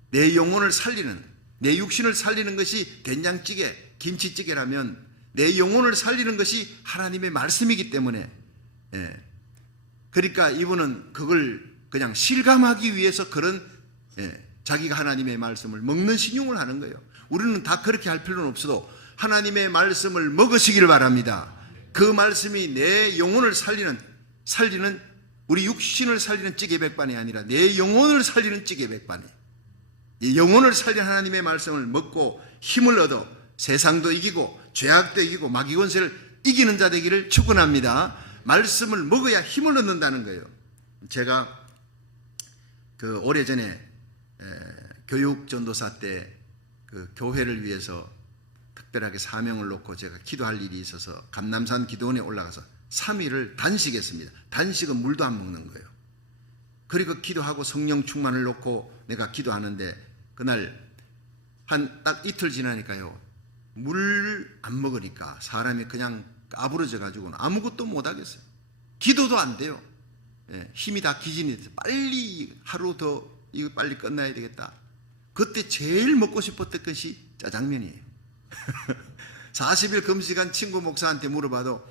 내 영혼을 살리는 내 육신을 살리는 것이 된장찌개, 김치찌개라면 내 영혼을 살리는 것이 하나님의 말씀이기 때문에 그러니까 이분은 그걸 그냥 실감하기 위해서 그런 자기가 하나님의 말씀을 먹는 신용을 하는 거예요. 우리는 다 그렇게 할 필요는 없어도 하나님의 말씀을 먹으시기를 바랍니다. 그 말씀이 내 영혼을 살리는 우리 육신을 살리는 찌개 백반이 아니라 내 영혼을 살리는 찌개 백반이 영혼을 살리는 하나님의 말씀을 먹고 힘을 얻어 세상도 이기고 죄악도 이기고 마귀 권세를 이기는 자 되기를 축원합니다. 말씀을 먹어야 힘을 얻는다는 거예요. 제가 그 오래전에 교육 전도사 때 그 교회를 위해서 특별하게 사명을 놓고 제가 기도할 일이 있어서 감남산 기도원에 올라가서 3일을 단식했습니다. 단식은 물도 안 먹는 거예요. 그리고 기도하고 성령 충만을 놓고 내가 기도하는데 그날 한 딱 이틀 지나니까요, 물 안 먹으니까 사람이 그냥 까부러져 가지고는 아무것도 못 하겠어요. 기도도 안 돼요. 힘이 다 기진이 돼서 빨리 하루 더 이거 빨리 끝나야 되겠다. 그때 제일 먹고 싶었던 것이 짜장면이에요. 40일 금식한 친구 목사한테 물어봐도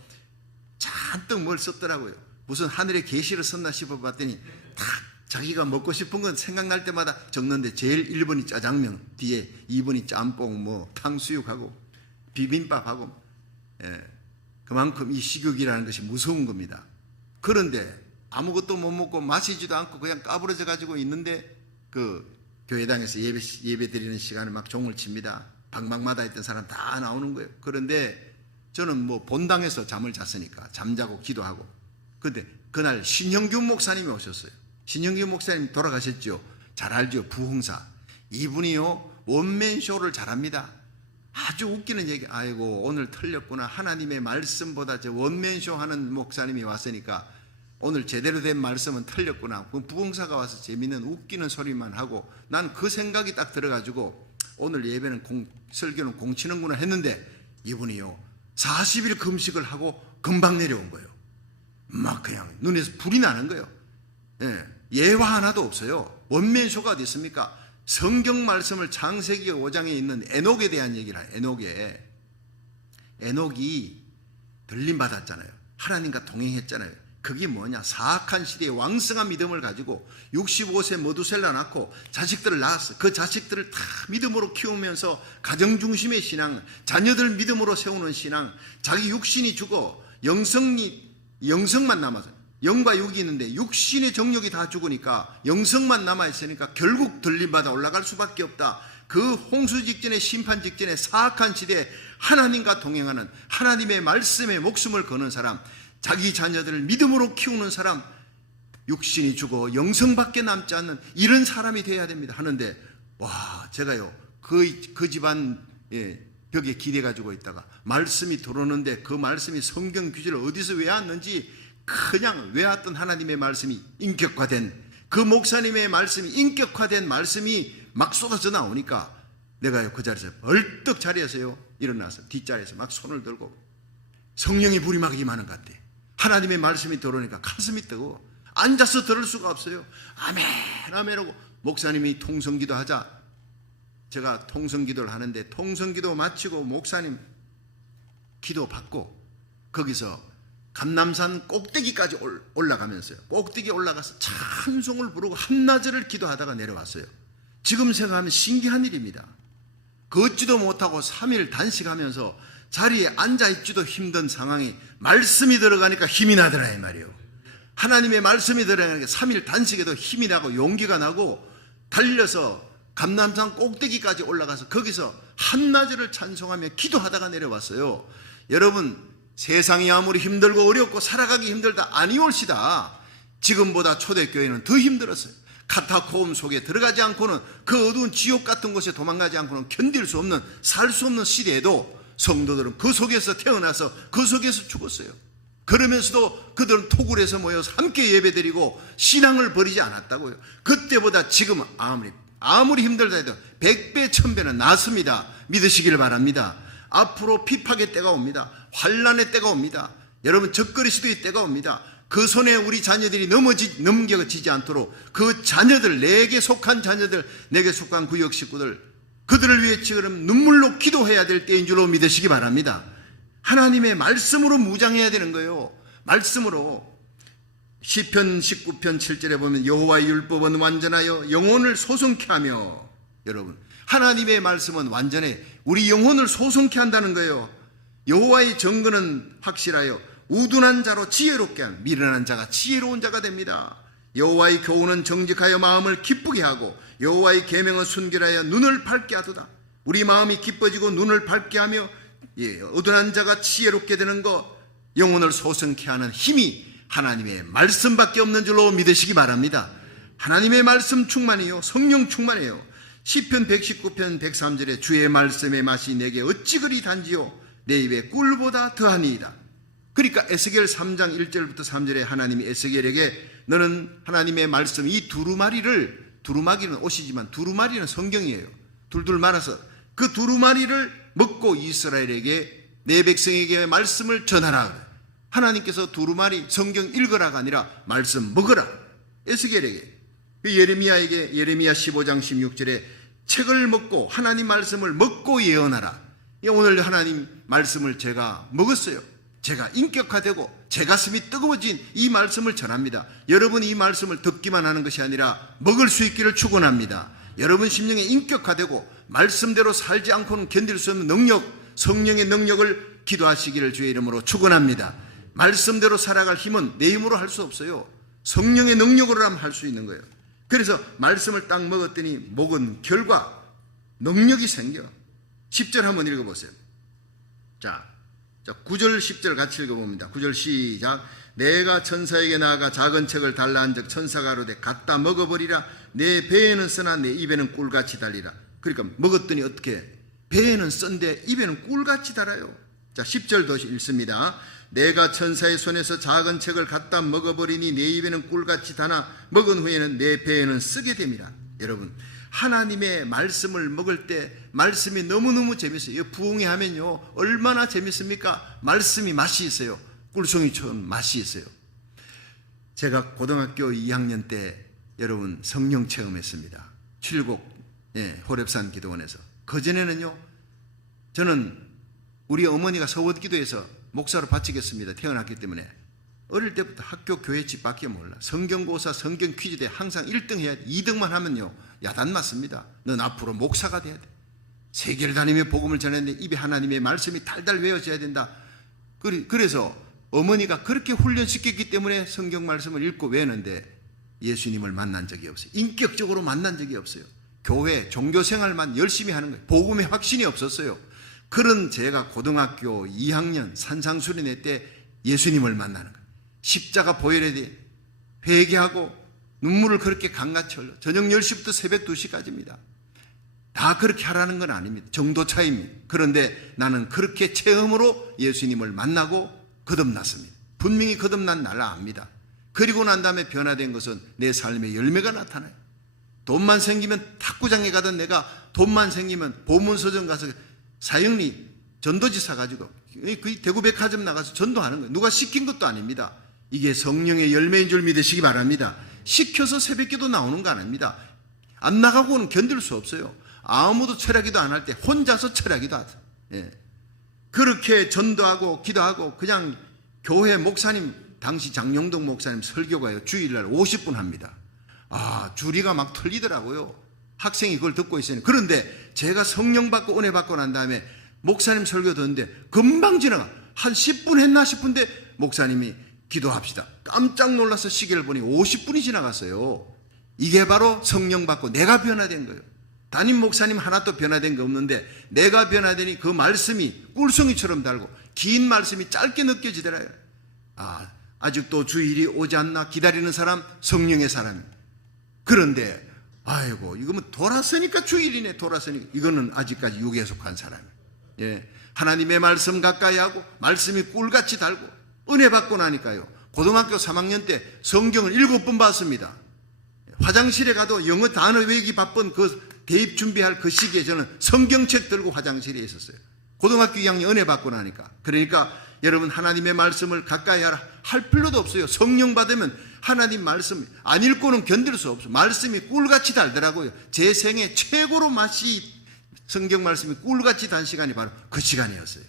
잔뜩 뭘 썼더라고요. 무슨 하늘에 계시를 썼나 싶어봤더니 다 자기가 먹고 싶은 건 생각날 때마다 적는데 제일 1번이 짜장면, 뒤에 2번이 짬뽕, 뭐 탕수육하고 비빔밥하고, 그만큼 이 식욕이라는 것이 무서운 겁니다. 그런데 아무것도 못 먹고 마시지도 않고 그냥 까부러져 가지고 있는데 그 교회당에서 예배 드리는 시간에 막 종을 칩니다. 방방마다 있던 사람 다 나오는 거예요. 그런데 저는 뭐 본당에서 잠을 잤으니까 잠자고 기도하고, 근데 그날 신형규 목사님이 오셨어요. 신형규 목사님 돌아가셨죠. 잘 알죠. 부흥사. 이분이요 원맨쇼를 잘합니다. 아주 웃기는 얘기. 아이고 오늘 틀렸구나. 하나님의 말씀보다 저 원맨쇼 하는 목사님이 왔으니까 오늘 제대로 된 말씀은 틀렸구나. 그 부흥사가 와서 재밌는 웃기는 소리만 하고 난 그 생각이 딱 들어가지고 오늘 예배는 설교는 공치는구나 했는데 이분이요 40일 금식을 하고 금방 내려온 거예요. 막 그냥 눈에서 불이 나는 거예요. 예화 하나도 없어요. 원맨쇼가 어디 있습니까? 성경 말씀을 창세기 5장에 있는 에녹에 대한 얘기를 해요. 에녹이 들림 받았잖아요. 하나님과 동행했잖아요. 그게 뭐냐? 사악한 시대에 왕성한 믿음을 가지고 65세 머두셀라 낳고 자식들을 낳았어요. 그 자식들을 다 믿음으로 키우면서 가정 중심의 신앙, 자녀들 믿음으로 세우는 신앙, 자기 육신이 죽어 영성만 남아서, 영과 육이 있는데 육신의 정력이 다 죽으니까 영성만 남아있으니까 결국 들림받아 올라갈 수밖에 없다. 그 홍수 직전에 심판 직전에 사악한 시대에 하나님과 동행하는, 하나님의 말씀에 목숨을 거는 사람, 자기 자녀들을 믿음으로 키우는 사람, 육신이 죽어 영성밖에 남지 않는 이런 사람이 되어야 됩니다 하는데, 와, 제가요 그 집안 벽에 기대가지고 있다가 말씀이 들어오는데 그 말씀이 성경 규제를 어디서 외웠는지 그냥 외웠던 하나님의 말씀이 인격화된, 그 목사님의 말씀이 인격화된 말씀이 막 쏟아져 나오니까 내가요 그 자리에서 벌떡 자리에서요 일어나서 뒷자리에서 막 손을 들고 성령의 불이 막 임하는 것 같아. 하나님의 말씀이 들어오니까 가슴이 뜨고 앉아서 들을 수가 없어요. 아멘 아멘 하고 목사님이 통성기도 하자, 제가 통성기도를 하는데 통성기도 마치고 목사님 기도 받고 거기서 감남산 꼭대기까지 올라가면서요, 꼭대기 올라가서 찬송을 부르고 한나절을 기도하다가 내려왔어요. 지금 생각하면 신기한 일입니다. 걷지도 못하고 3일 단식하면서 자리에 앉아있지도 힘든 상황이 말씀이 들어가니까 힘이 나더라 이 말이에요. 하나님의 말씀이 들어가니까 3일 단식에도 힘이 나고 용기가 나고 달려서 감남산 꼭대기까지 올라가서 거기서 한나절을 찬송하며 기도하다가 내려왔어요. 여러분, 세상이 아무리 힘들고 어렵고 살아가기 힘들다 아니올시다. 지금보다 초대교회는 더 힘들었어요. 카타콤 속에 들어가지 않고는, 그 어두운 지옥 같은 곳에 도망가지 않고는 견딜 수 없는, 살 수 없는 시대에도 성도들은 그 속에서 태어나서 그 속에서 죽었어요. 그러면서도 그들은 토굴에서 모여서 함께 예배드리고 신앙을 버리지 않았다고요. 그때보다 지금 아무리 힘들다 해도 100배 1000배는 낫습니다. 믿으시길 바랍니다. 앞으로 비박의 때가 옵니다. 환난의 때가 옵니다. 여러분, 적그리스도의 때가 옵니다. 그 손에 우리 자녀들이 넘겨지지 않도록 그 자녀들, 내게 속한 자녀들, 내게 속한 구역 식구들, 그들을 위해 지금 눈물로 기도해야 될 때인 줄로 믿으시기 바랍니다. 하나님의 말씀으로 무장해야 되는 거예요. 말씀으로. 시편 19편 7절에 보면 여호와의 율법은 완전하여 영혼을 소성케 하며, 여러분, 하나님의 말씀은 완전해 우리 영혼을 소성케 한다는 거예요. 여호와의 정근은 확실하여 우둔한 자로 지혜롭게 하며, 미련한 자가 지혜로운 자가 됩니다. 여호와의 교훈은 정직하여 마음을 기쁘게 하고 여호와의 계명은 순결하여 눈을 밝게 하도다. 우리 마음이 기뻐지고 눈을 밝게 하며 어두운 자가 지혜롭게 되는 것, 영혼을 소성케 하는 힘이 하나님의 말씀밖에 없는 줄로 믿으시기 바랍니다. 하나님의 말씀 충만이요, 성령 충만이에요. 시편 119편 103절에 주의 말씀의 맛이 내게 어찌 그리 단지요, 내 입에 꿀보다 더하니이다. 그러니까 에스겔 3장 1절부터 3절에 하나님이 에스겔에게 너는 하나님의 말씀, 이 두루마기는 옷이지만 두루마리는 성경이에요. 둘둘 말아서 그 두루마리를 먹고 이스라엘에게, 내 백성에게 말씀을 전하라. 하나님께서 두루마리 성경 읽으라가 아니라 말씀 먹으라. 에스겔에게, 예레미야에게 예레미야 15장 16절에 책을 먹고 하나님 말씀을 먹고 예언하라. 오늘 하나님 말씀을 제가 먹었어요. 제가 인격화되고 제 가슴이 뜨거워진 이 말씀을 전합니다. 여러분 이 말씀을 듣기만 하는 것이 아니라 먹을 수 있기를 축원합니다. 여러분 심령에 인격화되고 말씀대로 살지 않고는 견딜 수 없는 능력, 성령의 능력을 기도하시기를 주의 이름으로 축원합니다. 말씀대로 살아갈 힘은 내 힘으로 할 수 없어요. 성령의 능력으로 하면 할 수 있는 거예요. 그래서 말씀을 딱 먹었더니 먹은 결과 능력이 생겨. 10절 한번 읽어보세요. 자 9절 10절 같이 읽어봅니다. 9절 시작. 내가 천사에게 나아가 작은 책을 달라 한즉 천사가 이르되 갖다 먹어버리라. 내 배에는 쓰나 내 입에는 꿀같이 달리라. 그러니까 먹었더니 어떻게, 배에는 쓴데 입에는 꿀같이 달아요. 자 10절 더 읽습니다. 내가 천사의 손에서 작은 책을 갖다 먹어버리니 내 입에는 꿀같이 다나 먹은 후에는 내 배에는 쓰게 됨이라. 여러분 하나님의 말씀을 먹을 때 말씀이 너무너무 재밌어요. 부흥회 하면요 얼마나 재밌습니까? 말씀이 맛이 있어요. 꿀송이처럼 맛이 있어요. 제가 고등학교 2학년 때 여러분 성령 체험했습니다. 칠곡 호렙산 기도원에서. 그전에는요 저는 우리 어머니가 서원기도에서 목사로 바치겠습니다. 태어났기 때문에 어릴 때부터 학교 교회 집밖에 몰라. 성경고사 성경 퀴즈대 항상 1등 해야 돼. 2등만 하면요 야단 맞습니다. 넌 앞으로 목사가 돼야 돼. 세계를 다니며 복음을 전했는데 입에 하나님의 말씀이 달달 외워져야 된다. 그래서 어머니가 그렇게 훈련시켰기 때문에 성경 말씀을 읽고 외우는데 예수님을 만난 적이 없어요. 인격적으로 만난 적이 없어요. 교회 종교생활만 열심히 하는 거예요. 복음의 확신이 없었어요. 그런 제가 고등학교 2학년 산상수련회 때 예수님을 만나는 거예요. 십자가 보혈에 대해 회개하고 눈물을 그렇게 강같이 흘려 저녁 10시부터 새벽 2시까지입니다. 다 그렇게 하라는 건 아닙니다. 정도 차이입니다. 그런데 나는 그렇게 체험으로 예수님을 만나고 거듭났습니다. 분명히 거듭난 날 압니다. 그리고 난 다음에 변화된 것은 내 삶의 열매가 나타나요. 돈만 생기면 탁구장에 가던 내가 돈만 생기면 보문서점 가서 사형리 전도지 사가지고 그 대구 백화점 나가서 전도하는 거예요. 누가 시킨 것도 아닙니다. 이게 성령의 열매인 줄 믿으시기 바랍니다. 시켜서 새벽기도 나오는 거 아닙니다. 안 나가고는 견딜 수 없어요. 아무도 철야기도 안 할 때 혼자서 철야기도 하죠. 그렇게 전도하고 기도하고 그냥 교회 목사님, 당시 장용동 목사님 설교가요 주일날 50분 합니다. 줄이가 막 털리더라고요. 학생이 그걸 듣고 있으니. 그런데 제가 성령 받고 은혜 받고 난 다음에 목사님 설교 듣는데 금방 지나가. 한 10분 했나 싶은데 목사님이 기도합시다. 깜짝 놀라서 시계를 보니 50분이 지나갔어요. 이게 바로 성령 받고 내가 변화된 거예요. 담임 목사님 하나도 변화된 거 없는데 내가 변화되니 그 말씀이 꿀송이처럼 달고 긴 말씀이 짧게 느껴지더라요. 아직도 주일이 오지 않나 기다리는 사람 성령의 사람입니다. 그런데 아이고 이거면 돌았으니까 주일이네. 돌았으니까 이거는 아직까지 육에 속한 사람이에요. 하나님의 말씀 가까이 하고 말씀이 꿀같이 달고 은혜 받고 나니까요. 고등학교 3학년 때 성경을 7번 봤습니다. 화장실에 가도 영어 단어 외우기 바쁜 그 대입 준비할 그 시기에 저는 성경책 들고 화장실에 있었어요. 고등학교 2학년 은혜 받고 나니까. 그러니까 여러분 하나님의 말씀을 가까이 하라 할 필요도 없어요. 성령 받으면 하나님 말씀 안 읽고는 견딜 수 없어요. 말씀이 꿀같이 달더라고요. 제 생애 최고로 맛이 성경 말씀이 꿀같이 단 시간이 바로 그 시간이었어요.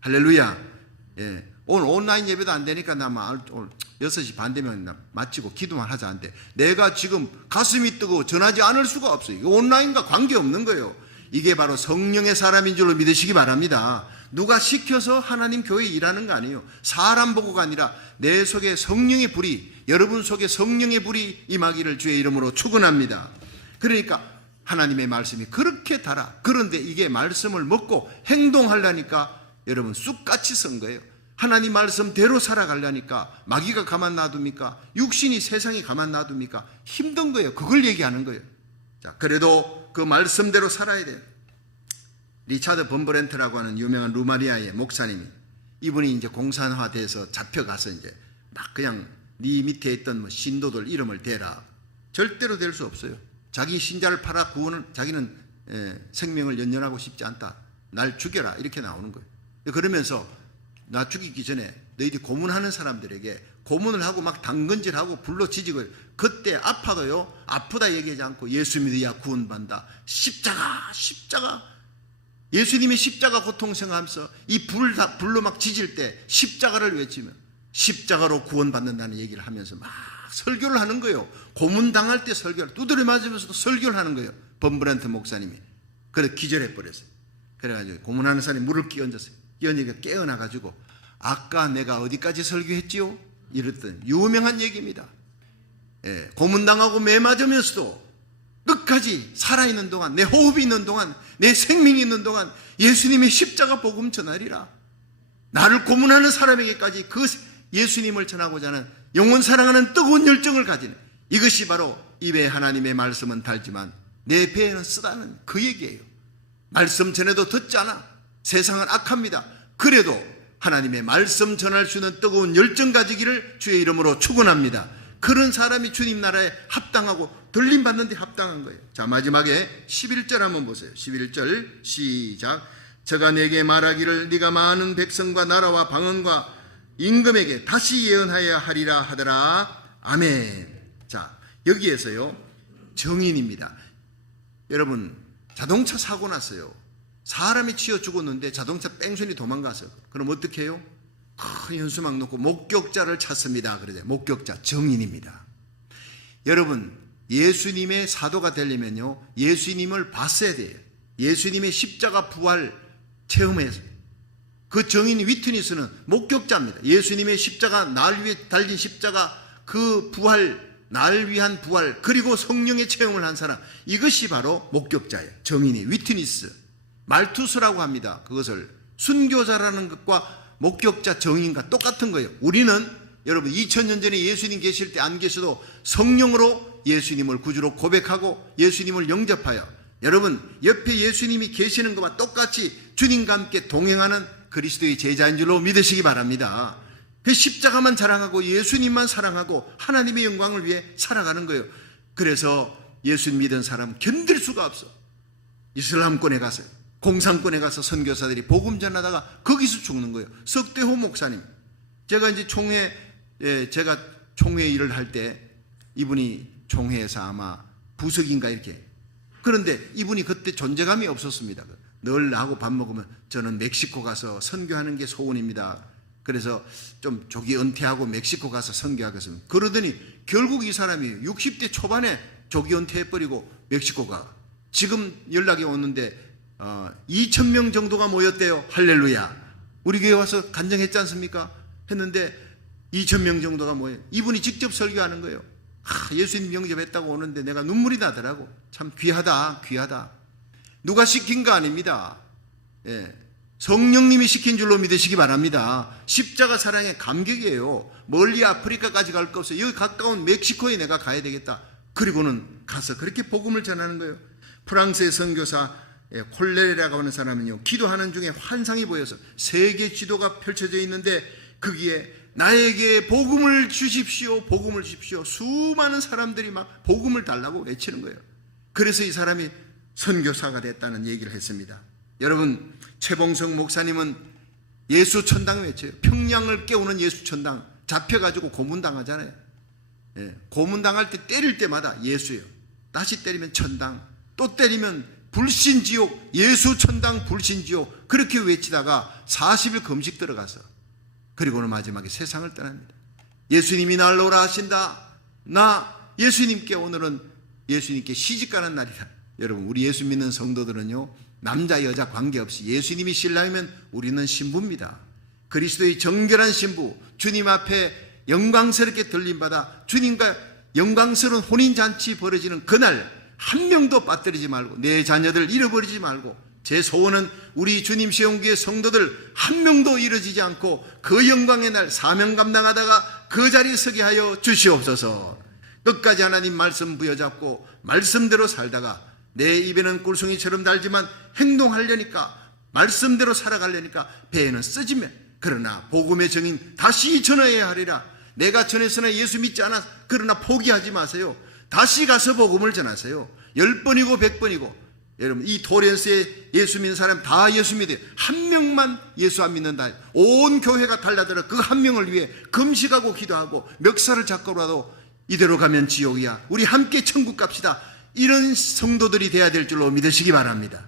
할렐루야. 오늘 온라인 예배도 안 되니까 나 오늘 6시 반 되면 마치고 기도만 하자 한데 내가 지금 가슴이 뜨고 전하지 않을 수가 없어요. 온라인과 관계없는 거예요. 이게 바로 성령의 사람인 줄로 믿으시기 바랍니다. 누가 시켜서 하나님 교회에 일하는 거 아니에요. 사람 보고가 아니라 내 속에 성령의 불이, 여러분 속에 성령의 불이 임하기를 주의 이름으로 축원합니다. 그러니까 하나님의 말씀이 그렇게 달아. 그런데 이게 말씀을 먹고 행동하려니까 여러분 쑥같이 선 거예요. 하나님 말씀대로 살아가려니까 마귀가 가만 놔둡니까? 육신이 세상이 가만 놔둡니까? 힘든 거예요. 그걸 얘기하는 거예요. 자, 그래도 그 말씀대로 살아야 돼요. 리차드 범브렌트라고 하는 유명한 루마리아의 목사님이, 이분이 이제 공산화돼서 잡혀가서 이제 막 그냥 네 밑에 있던 뭐 신도들 이름을 대라. 절대로 될 수 없어요. 자기 신자를 팔아 구원을, 자기는 생명을 연연하고 싶지 않다. 날 죽여라. 이렇게 나오는 거예요. 그러면서 나 죽이기 전에 너희들이 고문하는 사람들에게 고문을 하고 막 당근질하고 불로 지지고, 그때 아파도요, 아프다 얘기하지 않고 예수 믿어야 구원받는다. 십자가. 예수님이 십자가 고통 생각하면서 이 불로 막 지질 때 십자가를 외치면 십자가로 구원받는다는 얘기를 하면서 막 설교를 하는 거예요. 고문당할 때 설교를, 두드려 맞으면서도 설교를 하는 거예요. 범브란트 목사님이. 그래서 기절해 버렸어요. 그래가지고 고문하는 사람이 물을 끼얹었어요. 끼얹으니까 깨어나가지고 아까 내가 어디까지 설교했지요? 이랬더니 유명한 얘기입니다. 고문당하고 매 맞으면서도 끝까지 살아있는 동안, 내 호흡이 있는 동안, 내 생명이 있는 동안 예수님의 십자가 복음 전하리라. 나를 고문하는 사람에게까지 그 예수님을 전하고자 하는 영원 사랑하는 뜨거운 열정을 가지는, 이것이 바로 입에 하나님의 말씀은 달지만 내 배에는 쓰다는 그 얘기예요. 말씀 전해도 듣지 않아. 세상은 악합니다. 그래도 하나님의 말씀 전할 수 있는 뜨거운 열정 가지기를 주의 이름으로 축원합니다. 그런 사람이 주님 나라에 합당하고 들림 받는 데 합당한 거예요. 자, 마지막에 11절 한번 보세요. 11절 시작. 저가 내게 말하기를 네가 많은 백성과 나라와 방언과 임금에게 다시 예언하여야 하리라 하더라. 아멘. 자, 여기에서요, 정인입니다. 여러분, 자동차 사고 났어요. 사람이 치여 죽었는데 자동차 뺑소니 도망가서, 그럼 어떻게 해요? 큰 현수막 놓고 목격자를 찾습니다. 그러죠. 목격자, 정인입니다. 여러분, 예수님의 사도가 되려면요, 예수님을 봤어야 돼요. 예수님의 십자가 부활 체험해서. 그 정인 위트니스는 목격자입니다. 예수님의 십자가, 날 위에 달린 십자가, 그 부활, 날 위한 부활, 그리고 성령의 체험을 한 사람, 이것이 바로 목격자예요. 정인이, 위트니스. 말투스라고 합니다. 그것을 순교자라는 것과 목격자, 정인과 똑같은 거예요. 우리는 여러분 2000년 전에 예수님 계실 때 안 계셔도 성령으로 예수님을 구주로 고백하고 예수님을 영접하여, 여러분 옆에 예수님이 계시는 것과 똑같이 주님과 함께 동행하는 그리스도의 제자인 줄로 믿으시기 바랍니다. 그 십자가만 자랑하고 예수님만 사랑하고 하나님의 영광을 위해 살아가는 거예요. 그래서 예수님 믿은 사람 견딜 수가 없어. 이슬람권에 가서요, 공산권에 가서 선교사들이 복음 전하다가 거기서 죽는 거예요. 석대호 목사님, 제가 이제 제가 총회 일을 할 때 이분이 총회에서 아마 부석인가 이렇게, 그런데 이분이 그때 존재감이 없었습니다. 늘 나하고 밥 먹으면 저는 멕시코 가서 선교하는 게 소원입니다. 그래서 좀 조기 은퇴하고 멕시코 가서 선교하겠습니다. 그러더니 결국 이 사람이 60대 초반에 조기 은퇴해버리고 멕시코 가. 지금 연락이 오는데 2,000명 정도가 모였대요. 할렐루야. 우리 교회 와서 간증했지 않습니까? 했는데 2,000명 정도가 모여요. 이분이 직접 설교하는 거예요. 예수님 영접했다고 오는데 내가 눈물이 나더라고. 참 귀하다. 누가 시킨 거 아닙니다. 성령님이 시킨 줄로 믿으시기 바랍니다. 십자가 사랑의 감격이에요. 멀리 아프리카까지 갈 거 없어요. 여기 가까운 멕시코에 내가 가야 되겠다. 그리고는 가서 그렇게 복음을 전하는 거예요. 프랑스의 선교사 콜레라고 하는 사람은요, 기도하는 중에 환상이 보여서 세계 지도가 펼쳐져 있는데 거기에 나에게 복음을 주십시오, 복음을 주십시오. 수많은 사람들이 막 복음을 달라고 외치는 거예요. 그래서 이 사람이 선교사가 됐다는 얘기를 했습니다. 여러분, 최봉성 목사님은 예수 천당 외쳐요. 평양을 깨우는 예수 천당. 잡혀가지고 고문당하잖아요. 고문당할 때 때릴 때마다 예수예요. 다시 때리면 천당, 또 때리면 불신지옥, 예수 천당 불신지옥, 그렇게 외치다가 40일 금식 들어가서, 그리고는 마지막에 세상을 떠납니다. 예수님이 날 오라 하신다. 나 예수님께, 오늘은 예수님께 시집가는 날이다. 여러분, 우리 예수 믿는 성도들은요, 남자 여자 관계없이 예수님이 신랑이면 우리는 신부입니다. 그리스도의 정결한 신부, 주님 앞에 영광스럽게 들림받아 주님과 영광스러운 혼인잔치 벌어지는 그날, 한 명도 빠뜨리지 말고 내 자녀들 잃어버리지 말고 제 소원은 우리 주님 시험교회 성도들 한 명도 잃어지지 않고 그 영광의 날 사명 감당하다가 그 자리에 서게 하여 주시옵소서. 끝까지 하나님 말씀 부여잡고 말씀대로 살다가 내 입에는 꿀송이처럼 달지만 행동하려니까 말씀대로 살아가려니까 배에는 쓰지매. 그러나 복음의 정인 다시 전해야 하리라. 내가 전했으나 예수 믿지 않아. 그러나 포기하지 마세요. 다시 가서 복음을 전하세요. 10번이고 100번이고. 여러분 이 토렌스에 예수 믿는 사람 다 예수 믿어요. 한 명만 예수 안 믿는다. 온 교회가 달라들어 그 한 명을 위해 금식하고 기도하고 멱살을 잡고라도 이대로 가면 지옥이야. 우리 함께 천국 갑시다. 이런 성도들이 돼야 될 줄로 믿으시기 바랍니다.